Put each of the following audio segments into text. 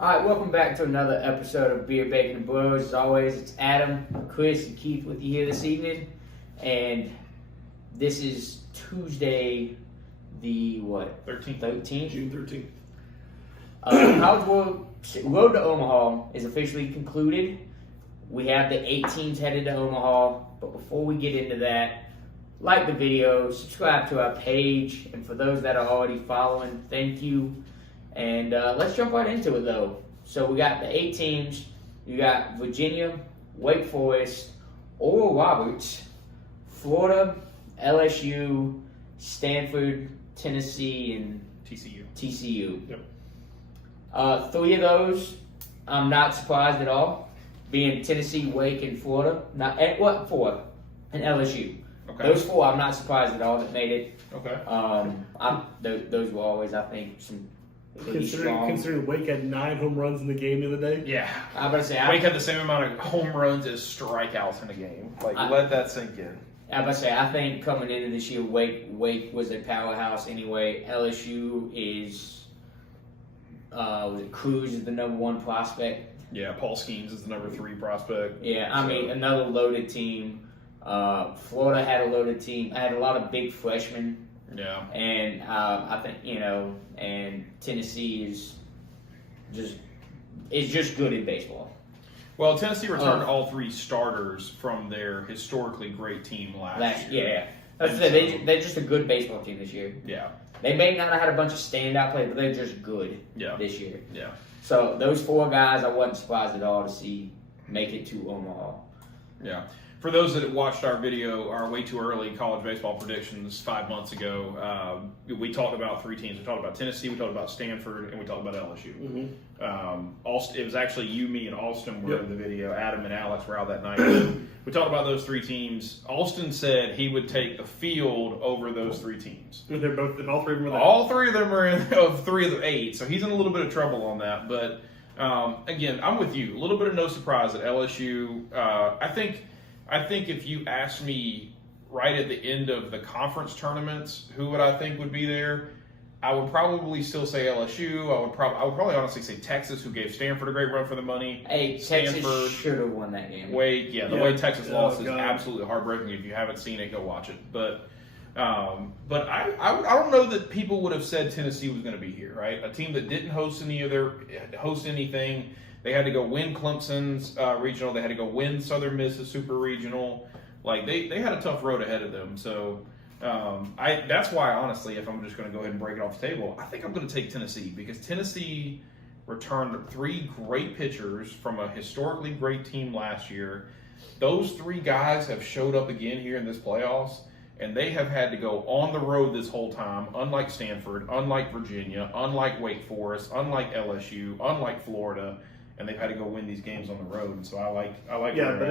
All right, welcome back to another episode of Beer, Bacon, and Bros. As always, it's Adam, Chris, and Keith with you here this evening. And this is Tuesday, the 13th? June 13th. College Road to Omaha is officially concluded. We have the 8 teams headed to Omaha. But before we get into that, like the video, subscribe to our page. And for those that are already following, thank you. And let's jump right into it, though. So we got the 8 teams. You got Virginia, Wake Forest, Oral Roberts, Florida, LSU, Stanford, Tennessee, and TCU. Yep. 3 of those, I'm not surprised at all. Being Tennessee, Wake, and Florida. What 4? And LSU. Okay. Those 4, I'm not surprised at all that made it. Okay. Those were always, I think, some pretty strong. Considering Wake had 9 home runs in the game the other day. Yeah. I'm about to say, Wake had the same amount of home runs as strikeouts in the game. Let that sink in. I think coming into this year, Wake was a powerhouse anyway. LSU is, Cruz is the number 1 prospect. Yeah, Paul Skeens is the number 3 prospect. Yeah, I mean, another loaded team. Florida had a loaded team. I had a lot of big freshmen. Yeah. And I think, and Tennessee is just good in baseball. Well, Tennessee returned all 3 starters from their historically great team last year. Yeah. They're just a good baseball team this year. Yeah. They may not have had a bunch of standout players, but they're just good this year. Yeah. So those 4 guys, I wasn't surprised at all to see make it to Omaha. Yeah. For those that watched our video, our way too early college baseball predictions 5 months ago, we talked about 3 teams. We talked about Tennessee, we talked about Stanford, and we talked about LSU. Mm-hmm. It was actually you, me, and Alston were in the video. Adam and Alex were out that night. We talked about those 3 teams. Alston said he would take the field over those 3 teams. All 3 of them are there. All 3 of them are of 3 of the 8, so he's in a little bit of trouble on that. But again, I'm with you. A little bit of no surprise at LSU. I think if you asked me right at the end of the conference tournaments, who would I think would be there, I would probably still say LSU. I would probably honestly say Texas, who gave Stanford a great run for the money. Hey, Texas should have won that game. Wake, the way Texas lost is absolutely heartbreaking. If you haven't seen it, go watch it. But I don't know that people would have said Tennessee was going to be here, right? A team that didn't host anything. They had to go win Clemson's regional. They had to go win Southern Miss's super regional. They had a tough road ahead of them. So that's why, honestly, if I'm just going to go ahead and break it off the table, I think I'm going to take Tennessee because Tennessee returned 3 great pitchers from a historically great team last year. Those 3 guys have showed up again here in this playoffs, and they have had to go on the road this whole time, unlike Stanford, unlike Virginia, unlike Wake Forest, unlike LSU, unlike Florida. And they've had to go win these games on the road, and so I like. Yeah, but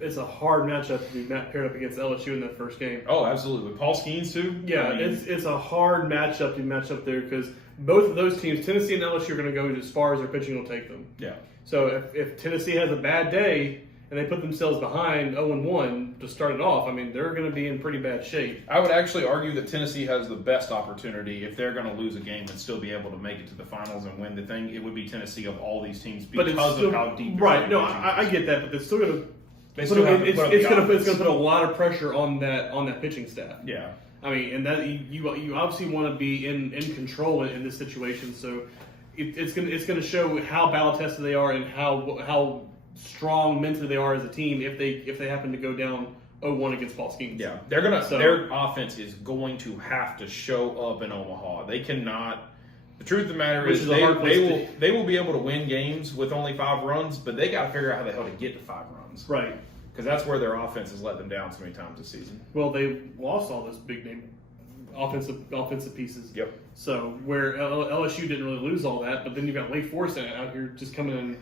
it's a hard matchup to be paired up against LSU in that first game. Oh, absolutely. With Paul Skeens too. Yeah, it's a hard matchup to match up there because both of those teams, Tennessee and LSU, are going to go as far as their pitching will take them. Yeah. So if Tennessee has a bad day and they put themselves behind 0-1 to start it off, I mean, they're going to be in pretty bad shape. I would actually argue that Tennessee has the best opportunity if they're going to lose a game and still be able to make it to the finals and win the thing. It would be Tennessee of all these teams because of how deep. Right. No, I get that, but it's still going to. It's going to put a lot of pressure on that pitching staff. Yeah. I mean, and that you obviously want to be in control in this situation. So it's going to show how battle tested they are and how strong mentally they are as a team if they happen to go down 0-1 against Paul Skeens. Yeah, their offense is going to have to show up in Omaha. They cannot. The truth of the matter is they will be able to win games with only 5 runs, but they got to figure out how the hell to get to 5 runs. Right. Because that's where their offense has let them down so many times this season. Well, they lost all those big name offensive pieces. Yep. So where LSU didn't really lose all that, but then you got Wake Forest out here just coming in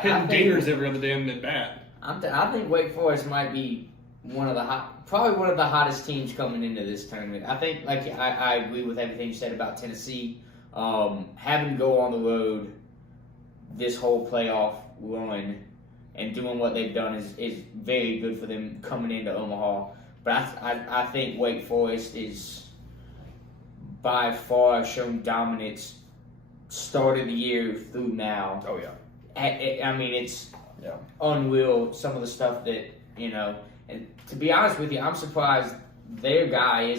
hitting dingers every other damn at bat. I think Wake Forest might be probably one of the hottest teams coming into this tournament. I think, I agree with everything you said about Tennessee. Having to go on the road this whole playoff run and doing what they've done is very good for them coming into Omaha. But I think Wake Forest is by far shown dominance started the year through now. Oh, yeah. I mean, it's Yeah. unreal, some of the stuff that, and to be honest with you, I'm surprised their guy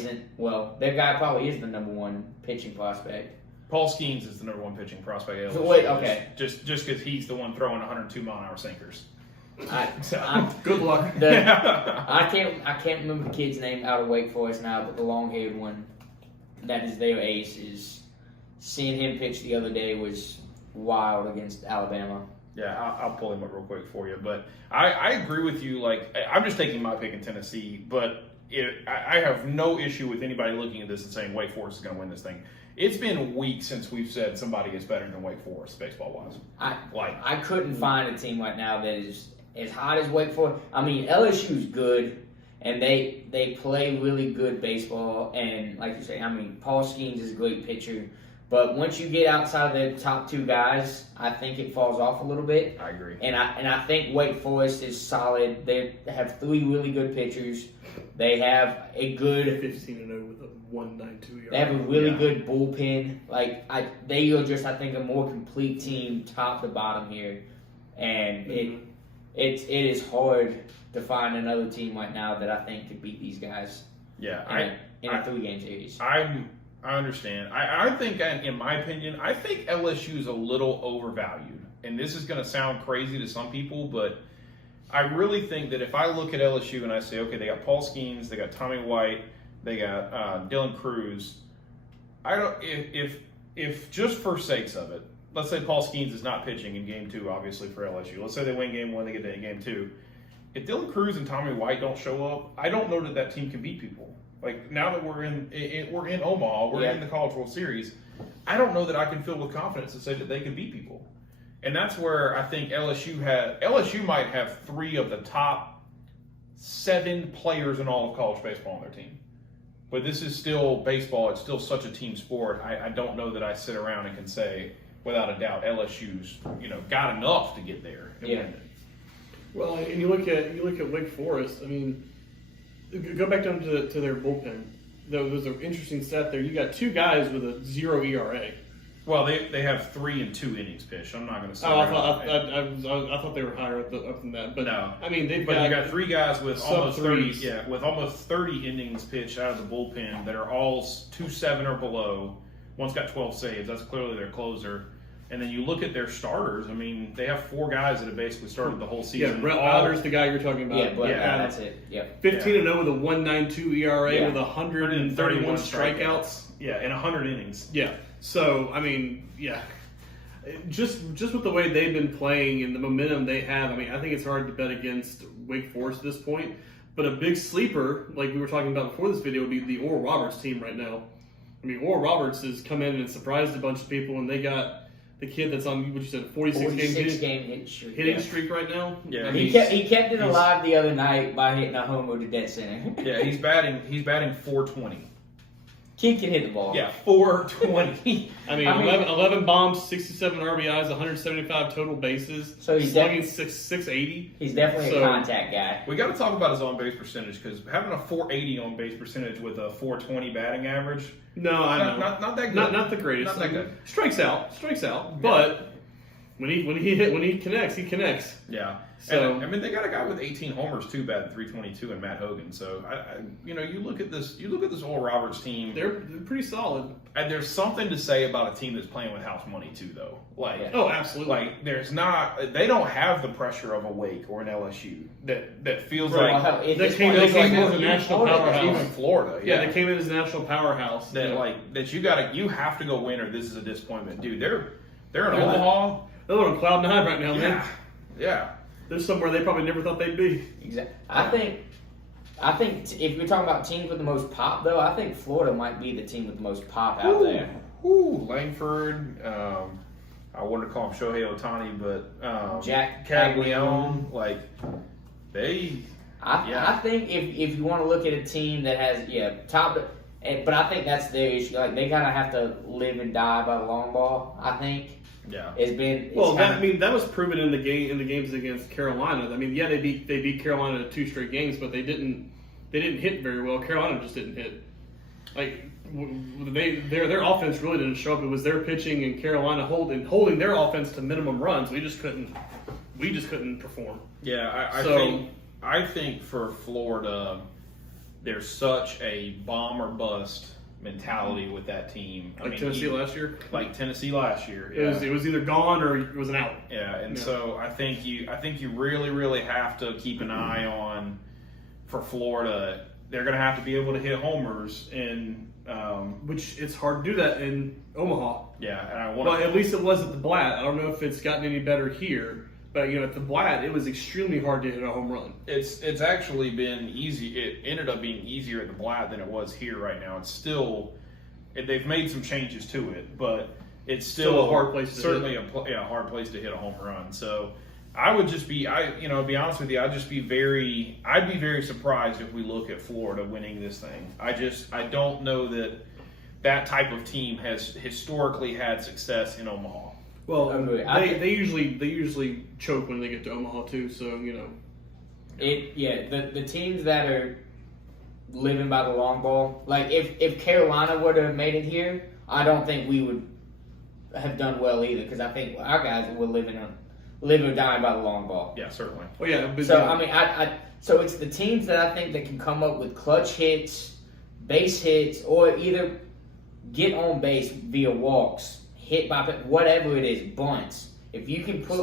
probably is the number one pitching prospect. Paul Skeens is the number one pitching prospect at LSU. Wait, okay. Just because he's the one throwing 102-mile-an-hour sinkers. Good luck. I can't remember the kid's name out of Wake Forest now, but the long-haired one that is their ace is seeing him pitch the other day was wild against Alabama. Yeah, I'll pull him up real quick for you. But I agree with you. Like, I'm just taking my pick in Tennessee, but I have no issue with anybody looking at this and saying Wake Forest is going to win this thing. It's been weeks since we've said somebody is better than Wake Forest, baseball-wise. I couldn't find a team right now that is as hot as Wake Forest. I mean, LSU's good, and they play really good baseball. And like you say, I mean, Paul Skeens is a great pitcher. But once you get outside of the top two guys, I think it falls off a little bit. I agree. And I think Wake Forest is solid. They have three really good pitchers. They have a good 15-0 with a 1.92 ERA. They have a really good bullpen. They are just, I think, a more complete team, top to bottom here. And it is hard to find another team right now that I think could beat these guys. Yeah, in a 3-game series. I understand. I think, in my opinion, I think LSU is a little overvalued. And this is going to sound crazy to some people, but I really think that if I look at LSU and I say, okay, they got Paul Skeens, they got Tommy White, they got Dylan Cruz. If just for sakes of it, let's say Paul Skeens is not pitching in Game 2, obviously, for LSU. Let's say they win Game 1, they get to Game 2. If Dylan Cruz and Tommy White don't show up, I don't know that team can beat people. Like, now that we're in Omaha, we're in the College World Series, I don't know that I can feel with confidence to say that they can beat people. And that's where I think LSU might have 3 of the top 7 players in all of college baseball on their team. But this is still baseball. It's still such a team sport. I don't know that I sit around and can say, without a doubt, LSU's got enough to get there and win it. Well, and you look at Wake Forest. I mean, go back down to their bullpen. There's an interesting stat there. You got 2 guys with a 0 ERA. Well, they have 3 and 2 innings pitched. I'm not going to say. Oh, I thought they were higher up than that. But no, I mean you got 3 guys with almost 30. threes. Yeah, with almost 30 innings pitched out of the bullpen that are all 2.7 or below. One's got 12 saves. That's clearly their closer. And then you look at their starters. I mean, they have 4 guys that have basically started the whole season. Yeah, Brett Lauder's the guy you're talking about. Yeah, that's it. Yep. 15-0 with a 1.92 ERA with 131 strikeouts. Yeah, in 100 innings. Yeah. So, I mean, just with the way they've been playing and the momentum they have, I mean, I think it's hard to bet against Wake Forest at this point. But a big sleeper, like we were talking about before this video, would be the Oral Roberts team right now. I mean, Oral Roberts has come in and surprised a bunch of people, and they got the kid that's on, what you said, 46 game hitting streak right now. Yeah, I mean, he kept it alive the other night by hitting a homer to dead center. Yeah, he's batting 420. Kid can hit the ball. Yeah, 420. I mean, 11 bombs, 67 RBIs, 175 total bases. So he's slugging 680. He's definitely a contact guy. We got to talk about his on-base percentage, because having a 480 on-base percentage with a 420 batting average. No, I know. Not that good. Not the greatest. Not that good. Strikes out. But when he connects, he connects. Yeah. So and, I mean, they got a guy with 18 homers too, batting 322, and Matt Hogan. So you look at this Oral Roberts team. They're pretty solid. And there's something to say about a team that's playing with house money too, though. Oh, absolutely. Like they don't have the pressure of a Wake or an LSU that feels they came in as a national powerhouse. Even Florida, yeah, they came in as a national powerhouse. That you have to go win, or this is a disappointment, dude. They're in Omaha. They're on cloud 9 right now, man. Yeah. They're somewhere they probably never thought they'd be. Exactly. I think if you're talking about teams with the most pop, though, I think Florida might be the team with the most pop out there. Langford. I wanted to call him Shohei Ohtani, but Jack Caglione. I think if you want to look at a team that has top, but I think that's their issue. Like, they kind of have to live and die by the long ball. I think. Yeah, that was proven in the games against Carolina. I mean, they beat Carolina 2 straight games, but they didn't hit very well. Carolina just didn't hit. Like, their offense really didn't show up. It was their pitching and Carolina holding their offense to minimum runs. We just couldn't perform. Yeah, I think for Florida, there's such a bomb or bust mentality with that team. Tennessee last year. Like Tennessee last year. Yeah. It was either gone or it was an out. Yeah, and so I think you really, really have to keep an eye on, for Florida, they're going to have to be able to hit homers in which it's hard to do that in Omaha. Yeah, and I want. Well, at least it was at the Blatt. I don't know if it's gotten any better here, but at the Blatt, it was extremely hard to hit a home run. It's actually been easy. It ended up being easier at the Blatt than it was here right now. It's still, they've made some changes to it, but it's still a hard place. A hard place to hit a home run. So I would just be, to be honest with you, I'd be very surprised if we look at Florida winning this thing. I don't know that type of team has historically had success in Omaha. Well, they usually choke when they get to Omaha too. So the teams that are living by the long ball, like if Carolina would have made it here, I don't think we would have done well either, because I think our guys were living or dying by the long ball. Yeah, certainly. Well, yeah. So so it's the teams that I think that can come up with clutch hits, base hits, or either get on base via walks, hit by whatever it is, bunts. If you can put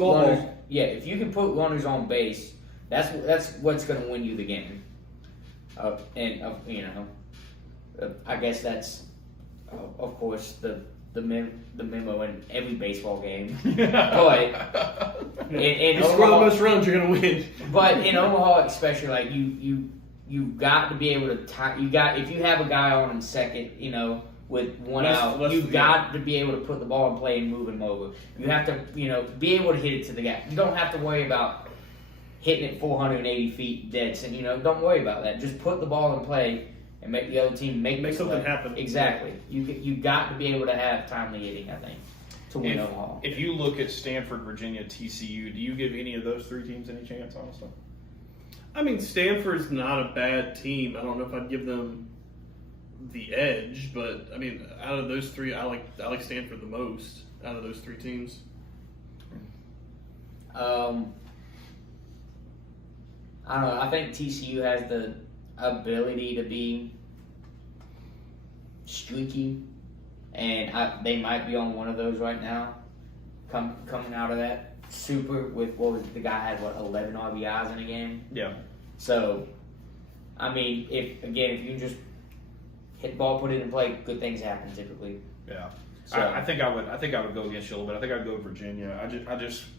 runners on base, that's what's going to win you the game. I guess that's of course the memo in every baseball game. But in score the most runs, you're going to win. But in Omaha, especially, like you got to be able to if you have a guy on in second, with one out, you've got to be able to put the ball in play and move him over. You have to, be able to hit it to the guy. You don't have to worry about hitting it 480 feet dead. So, don't worry about that. Just put the ball in play and make the other team make something happen. Exactly. You got to be able to have timely hitting, I think, to win Omaha. If you look at Stanford, Virginia, TCU, do you give any of those three teams any chance, honestly? Stanford's not a bad team. I don't know if I'd give them the edge, but out of those three, I like Stanford the most out of those three teams. I don't know. I think TCU has the ability to be streaky, and they might be on one of those right now. Coming out of that super with the guy had 11 RBIs in a game. Yeah. So, if you can just hit the ball, put it in play, good things happen typically. Yeah. So, I think I would go against you a little bit. I think I'd go Virginia.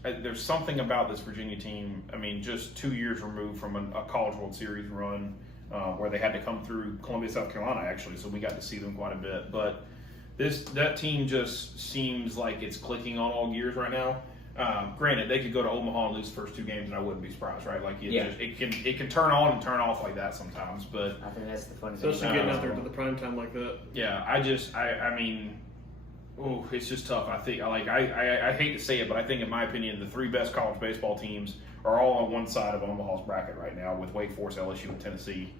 There's something about this Virginia team. Just 2 years removed from a College World Series run where they had to come through Columbia, South Carolina, actually. So we got to see them quite a bit. But that team just seems like it's clicking on all gears right now. Granted, they could go to Omaha and lose the first two games, and I wouldn't be surprised, right? It can turn on and turn off like that sometimes. But I think that's the funny thing. Especially getting out there to the prime time like that. Yeah, it's just tough. I think I hate to say it, but I think in my opinion the three best college baseball teams are all on one side of Omaha's bracket right now with Wake Forest, LSU, and Tennessee.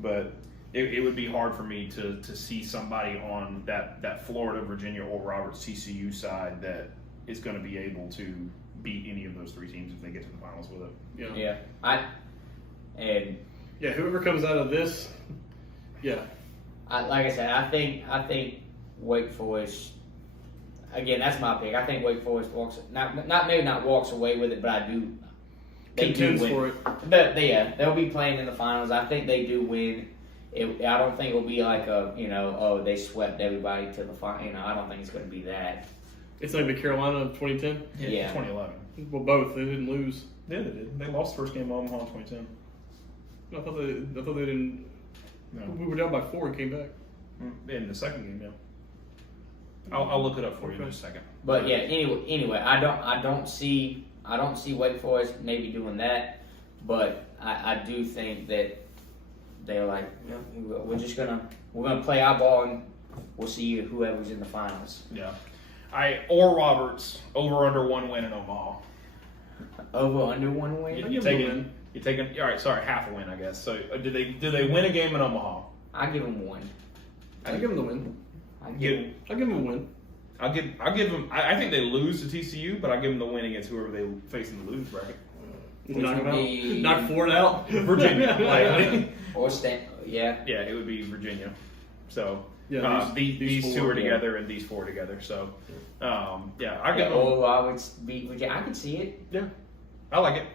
But it would be hard for me to see somebody on that Florida, Virginia, or Roberts TCU side that is going to be able to beat any of those three teams if they get to the finals with it. Yeah. Whoever comes out of this, like I said, I think Wake Forest. Again, that's my pick. I think Wake Forest not walks away with it, but I do. They do win. For it. They'll be playing in the finals. I think they do win. I don't think it'll be like they swept everybody to the final. I don't think it's going to be that. It's like the Carolina of 2010? Yeah. 2011. Well, both. They didn't lose. Yeah, they did. They lost the first game of Omaha in 2010. I thought they didn't. No. We were down by 4 and came back. In the second game, yeah. I'll look it up for you in just a second. But yeah, anyway, I don't see Wake Forest maybe doing that, but I do think that they're like, we're gonna play our ball and we'll see whoever's in the finals. Yeah. Or Roberts over under 1 win in Omaha. Over under 1 win? You're taking all right. Sorry, half a win, I guess. So do they win a game in Omaha? I give them 1. I give them the win. I I'll give them a win. I'll give them. I think they lose to TCU, but I give them the win against whoever they face in the lose bracket. Knock Ford out. Virginia, or yeah. Yeah, it would be Virginia. So these two four, are together and these four together. So I give them. Oh, I would beat Virginia. I can see it. Yeah, I like it.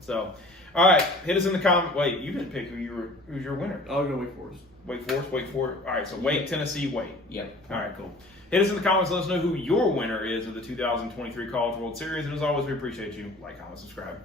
So, all right, hit us in the comment. Wait, you didn't pick who's your winner. I'll go Wake Forest. Wake Forest. All right, so Wake, Tennessee, Wake. Yep. All right, cool. Hit us in the comments. Let us know who your winner is of the 2023 College World Series. And as always, we appreciate you. Like, comment, subscribe.